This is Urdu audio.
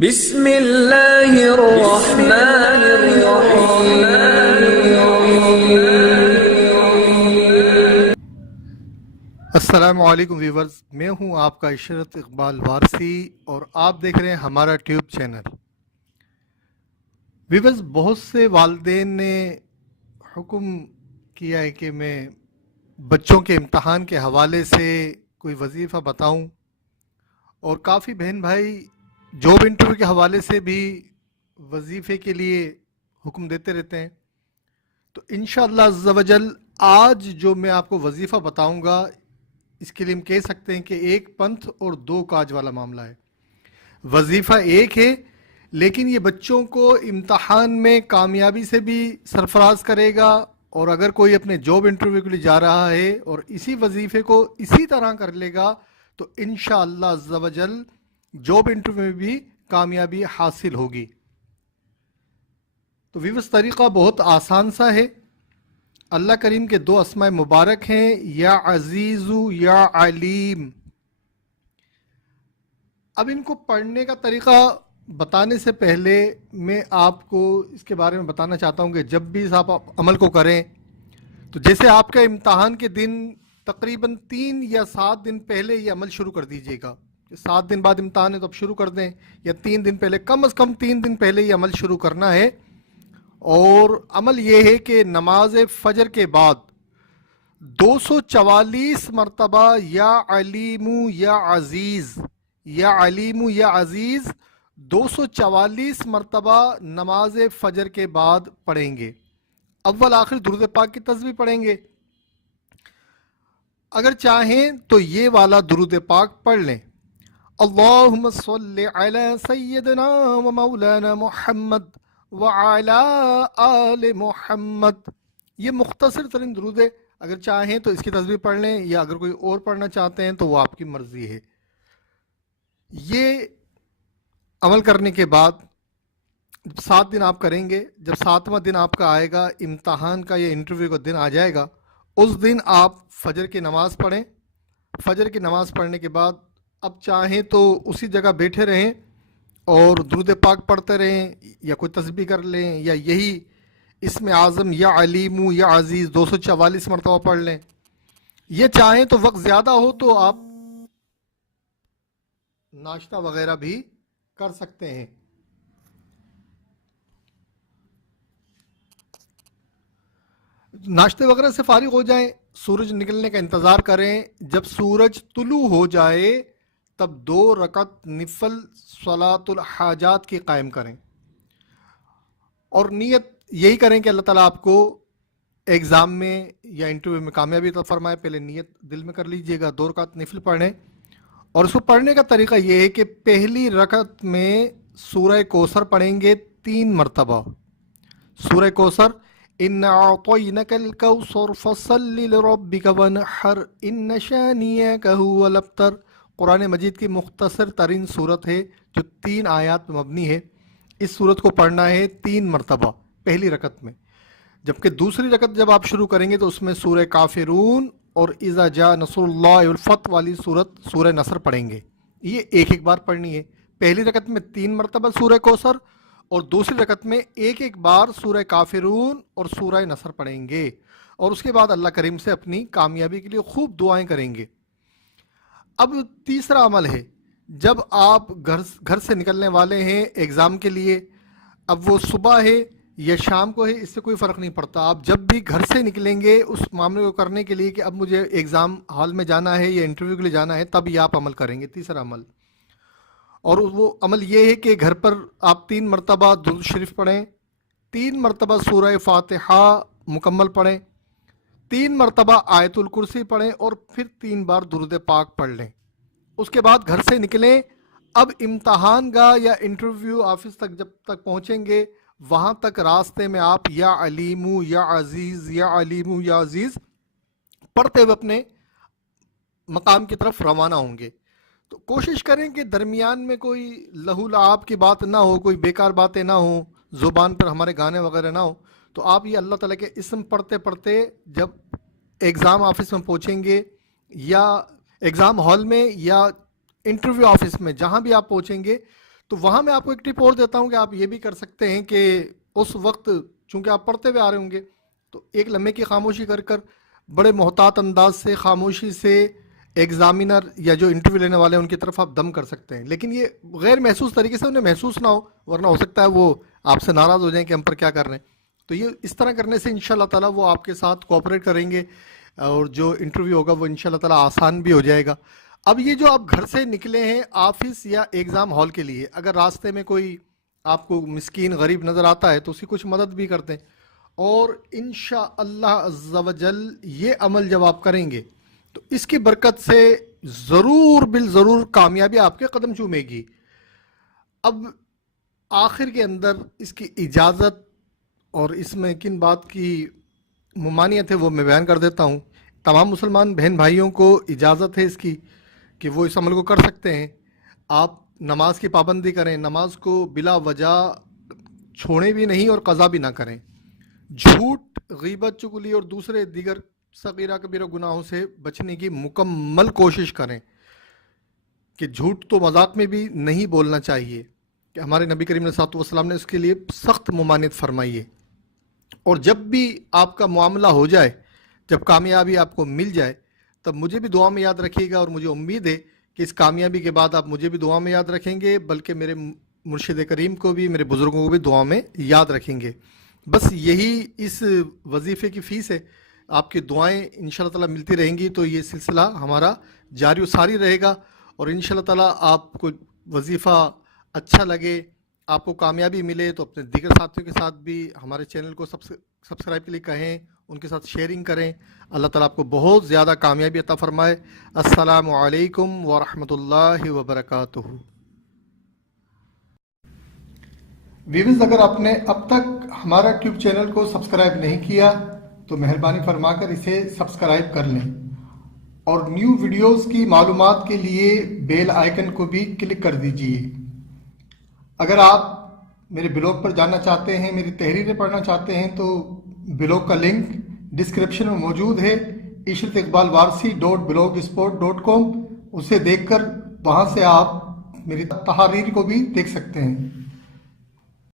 بسم اللہ الرحمن الرحیم۔ السلام علیکم ویورز، میں ہوں آپ کا عشرت اقبال وارثی اور آپ دیکھ رہے ہیں ہمارا ٹیوب چینل۔ ویورز، بہت سے والدین نے حکم کیا ہے کہ میں بچوں کے امتحان کے حوالے سے کوئی وظیفہ بتاؤں، اور کافی بہن بھائی جاب انٹرویو کے حوالے سے بھی وظیفے کے لیے حکم دیتے رہتے ہیں۔ تو انشاءاللہ عز و جل آج جو میں آپ کو وظیفہ بتاؤں گا، اس کے لیے ہم کہہ سکتے ہیں کہ ایک پنتھ اور دو کاج والا معاملہ ہے۔ وظیفہ ایک ہے، لیکن یہ بچوں کو امتحان میں کامیابی سے بھی سرفراز کرے گا، اور اگر کوئی اپنے جاب انٹرویو کے لیے جا رہا ہے اور اسی وظیفے کو اسی طرح کر لے گا تو انشاءاللہ عز و جل جاب انٹرویو میں بھی کامیابی حاصل ہوگی۔ تو ویورز، طریقہ بہت آسان سا ہے۔ اللہ کریم کے دو اسماء مبارک ہیں، یا عزیز یا علیم۔ اب ان کو پڑھنے کا طریقہ بتانے سے پہلے میں آپ کو اس کے بارے میں بتانا چاہتا ہوں کہ جب بھی آپ عمل کو کریں تو جیسے آپ کا امتحان کے دن تقریباً 3 یا 7 دن پہلے یہ عمل شروع کر دیجیے گا۔ 7 دن بعد امتحان ہے تو اب شروع کر دیں، یا 3 دن پہلے، کم از کم 3 دن پہلے یہ عمل شروع کرنا ہے۔ اور عمل یہ ہے کہ نماز فجر کے بعد 244 مرتبہ یا علیم یا عزیز، یا علیم یا عزیز 244 مرتبہ نماز فجر کے بعد پڑھیں گے۔ اول آخر درود پاک کی تسبیح پڑھیں گے۔ اگر چاہیں تو یہ والا درود پاک پڑھ لیں، اللہم صلی علی سیدنا و مولانا محمد وعلی آل محمد۔ یہ مختصر ترین درود ہے، اگر چاہیں تو اس کی تسبیح پڑھ لیں، یا اگر کوئی اور پڑھنا چاہتے ہیں تو وہ آپ کی مرضی ہے۔ یہ عمل کرنے کے بعد 7 دن آپ کریں گے۔ جب 7واں دن آپ کا آئے گا، امتحان کا یا انٹرویو کا دن آ جائے گا، اس دن آپ فجر کی نماز پڑھیں۔ فجر کی نماز پڑھنے کے بعد اب چاہیں تو اسی جگہ بیٹھے رہیں اور درود پاک پڑھتے رہیں، یا کوئی تسبیح کر لیں، یا یہی اسم اعظم یا علیم یا عزیز 244 مرتبہ پڑھ لیں۔ یہ چاہیں تو وقت زیادہ ہو تو آپ ناشتہ وغیرہ بھی کر سکتے ہیں۔ ناشتے وغیرہ سے فارغ ہو جائیں، سورج نکلنے کا انتظار کریں۔ جب سورج طلوع ہو جائے تب 2 رکعت نفل صلاۃ الحاجات کی قائم کریں، اور نیت یہی کریں کہ اللہ تعالیٰ آپ کو ایگزام میں یا انٹرویو میں کامیابی عطا فرمائے۔ پہلے نیت دل میں کر لیجئے گا، 2 رکعت نفل پڑھیں۔ اور اس کو پڑھنے کا طریقہ یہ ہے کہ پہلی رکعت میں سورہ کوثر پڑھیں گے 3 مرتبہ۔ سورہ کوثر، ان اعطینک الکوثر فصل لربک وانحر ان شانیک هو الابتر۔ قرآن مجید کی مختصر ترین صورت ہے جو 3 آیات پر مبنی ہے۔ اس صورت کو پڑھنا ہے 3 مرتبہ پہلی رکعت میں، جبکہ دوسری رکعت جب آپ شروع کریں گے تو اس میں سورہ کافرون اور اذا جاء نصر اللہ والفتح والی صورت سورہ نصر پڑھیں گے۔ یہ ایک بار پڑھنی ہے۔ پہلی رکعت میں 3 مرتبہ سورہ کوثر، اور دوسری رکعت میں ایک بار سورہ کافرون اور سورہ نصر پڑھیں گے، اور اس کے بعد اللہ کریم سے اپنی کامیابی کے لیے خوب دعائیں کریں گے۔ اب تیسرا عمل ہے، جب آپ گھر سے نکلنے والے ہیں ایگزام کے لیے، اب وہ صبح ہے یا شام کو ہے، اس سے کوئی فرق نہیں پڑتا۔ آپ جب بھی گھر سے نکلیں گے اس معاملے کو کرنے کے لیے کہ اب مجھے ایگزام ہال میں جانا ہے یا انٹرویو کے لیے جانا ہے، تب یہ آپ عمل کریں گے، تیسرا عمل۔ اور وہ عمل یہ ہے کہ گھر پر آپ 3 مرتبہ درود شریف پڑھیں، 3 مرتبہ سورہ فاتحہ مکمل پڑھیں، 3 مرتبہ آیت الکرسی پڑھیں، اور پھر 3 بار درود پاک پڑھ لیں۔ اس کے بعد گھر سے نکلیں۔ اب امتحان گاہ یا انٹرویو آفس تک جب تک پہنچیں گے، وہاں تک راستے میں آپ یا علیم یا عزیز یا علیم یا عزیز پڑھتے ہوئے اپنے مقام کی طرف روانہ ہوں گے۔ تو کوشش کریں کہ درمیان میں کوئی لہو لعاب کی بات نہ ہو، کوئی بیکار باتیں نہ ہوں، زبان پر ہمارے گانے وغیرہ نہ ہوں۔ تو آپ یہ اللہ تعالیٰ کے اسم پڑھتے پڑھتے جب ایگزام آفس میں پہنچیں گے، یا ایگزام ہال میں یا انٹرویو آفس میں، جہاں بھی آپ پہنچیں گے، تو وہاں میں آپ کو ایک ٹپ اور دیتا ہوں کہ آپ یہ بھی کر سکتے ہیں کہ اس وقت چونکہ آپ پڑھتے ہوئے آ رہے ہوں گے تو ایک لمحے کی خاموشی کر کر بڑے محتاط انداز سے خاموشی سے ایگزامینر یا جو انٹرویو لینے والے ہیں ان کی طرف آپ دم کر سکتے ہیں، لیکن یہ غیر محسوس طریقے سے انہیں محسوس نہ ہو، ورنہ ہو سکتا ہے وہ آپ سے ناراض ہو جائیں کہ ہم پر کیا کر رہے ہیں. تو یہ اس طرح کرنے سے انشاءاللہ تعالیٰ وہ آپ کے ساتھ کوآپریٹ کریں گے اور جو انٹرویو ہوگا وہ انشاءاللہ تعالیٰ آسان بھی ہو جائے گا. اب یہ جو آپ گھر سے نکلے ہیں آفس یا ایگزام ہال کے لیے، اگر راستے میں کوئی آپ کو مسکین غریب نظر آتا ہے تو اس کی کچھ مدد بھی کرتے ہیں، اور انشاءاللہ عز و جل یہ عمل جب آپ کریں گے تو اس کی برکت سے ضرور بالضرور کامیابی آپ کے قدم چومے گی. اب آخر کے اندر اس کی اجازت اور اس میں کن بات کی ممانعت ہے وہ میں بیان کر دیتا ہوں. تمام مسلمان بہن بھائیوں کو اجازت ہے اس کی کہ وہ اس عمل کو کر سکتے ہیں. آپ نماز کی پابندی کریں، نماز کو بلا وجہ چھوڑیں بھی نہیں اور قضا بھی نہ کریں. جھوٹ، غیبت، چغلی اور دوسرے دیگر صغیرہ کبیرہ گناہوں سے بچنے کی مکمل کوشش کریں کہ جھوٹ تو مذاق میں بھی نہیں بولنا چاہیے، کہ ہمارے نبی کریم علیہ الصلوۃ والسلام نے اس کے لیے سخت ممانعت فرمائی ہے. اور جب بھی آپ کا معاملہ ہو جائے، جب کامیابی آپ کو مل جائے، تب مجھے بھی دعا میں یاد رکھیے گا، اور مجھے امید ہے کہ اس کامیابی کے بعد آپ مجھے بھی دعا میں یاد رکھیں گے، بلکہ میرے مرشد کریم کو بھی، میرے بزرگوں کو بھی دعا میں یاد رکھیں گے. بس یہی اس وظیفے کی فیس ہے. آپ کی دعائیں انشاءاللہ تعالیٰ ملتی رہیں گی تو یہ سلسلہ ہمارا جاری و ساری رہے گا، اور انشاءاللہ تعالیٰ آپ کو وظیفہ اچھا لگے، آپ کو کامیابی ملے تو اپنے دیگر ساتھیوں کے ساتھ بھی ہمارے چینل کو سبسکرائب کے لیے کہیں، ان کے ساتھ شیئرنگ کریں. اللہ تعالیٰ آپ کو بہت زیادہ کامیابی عطا فرمائے. السلام علیکم ورحمۃ اللہ وبرکاتہ. ویورز، اگر آپ نے اب تک ہمارا ٹیوب چینل کو سبسکرائب نہیں کیا تو مہربانی فرما کر اسے سبسکرائب کر لیں، اور نیو ویڈیوز کی معلومات کے لیے بیل آئیکن کو بھی کلک کر دیجئے. اگر آپ میرے بلاگ پر جاننا چاہتے ہیں، میری تحریریں پڑھنا چاہتے ہیں، تو بلاگ کا لنک ڈسکرپشن میں موجود ہے، ishrateqbalwarsi.blogspot.com. اسے دیکھ کر وہاں سے آپ میری تحاریر کو بھی دیکھ سکتے ہیں.